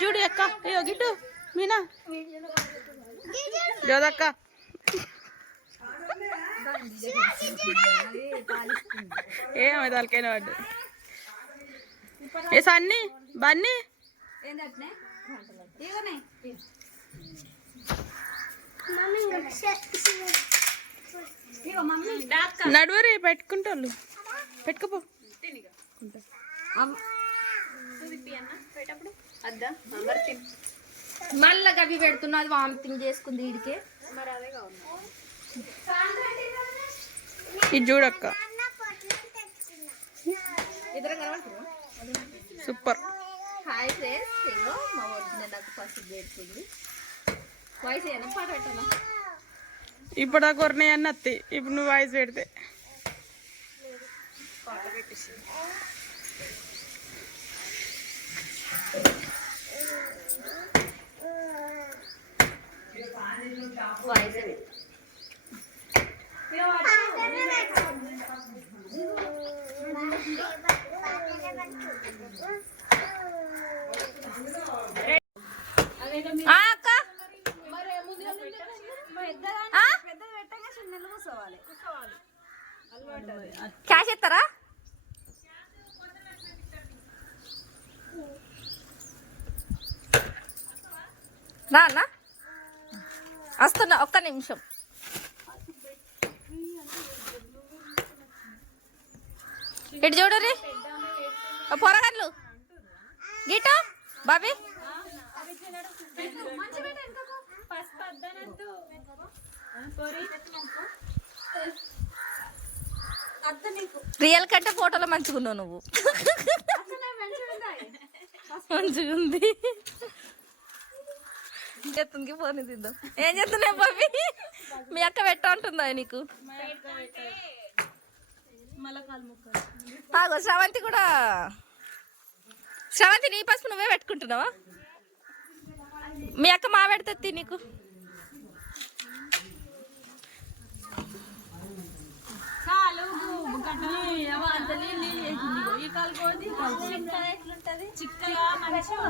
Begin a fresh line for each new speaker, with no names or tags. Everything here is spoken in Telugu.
చూడు అక్క. అయ్యో గిట్టు. మీనా? జోదక్క ఏమి తలకైన వాడు ఏ సన్ని? బన్నీ?
ఏంటంటే
నడువరి పెట్టుకుంటాళ్ళు. పెట్టుకోపో.
మళ్ళా గవి పెడుతున్నది వామిటింగ్ చేసుకుంది వీడికి
ఇది చూడక్క. సూపర్.
హాయ్ ఫ్రెండ్స్ ఇగో మా వదిన నాకు పసుపు పెడుతుంది
ఇప్పుడు ఆ కొరనే అన్న అత్తి. ఇప్పుడు నువ్వు వాయిస్ పెడితే.
వాయిస్ పెట్టు.
ఆ అక్క ఆ? క్యాష్ ఇస్తారా? రా అన్న. వస్తున్నా ఒక్క నిమిషం. ఇటు చూడరి పొరగన్లు గీటు బాబీ. రియల్ కంటే ఫోటోలో మంచిగున్నావు నువ్వు. మంచిగుంది చేస్తుంది? ఫోన్ తిద్దాం ఏం చేస్తున్నావు బాబీ? మీ అక్క పెట్ట ఉంటుందా నీకు? ఆగో శ్రవంతి కూడా. శ్రవంతి నీ పసుపు నువ్వే పెట్టుకుంటున్నావా? మీ అక్క మా పెడుతుంది నీకు.
చిక్కగా మంచిగా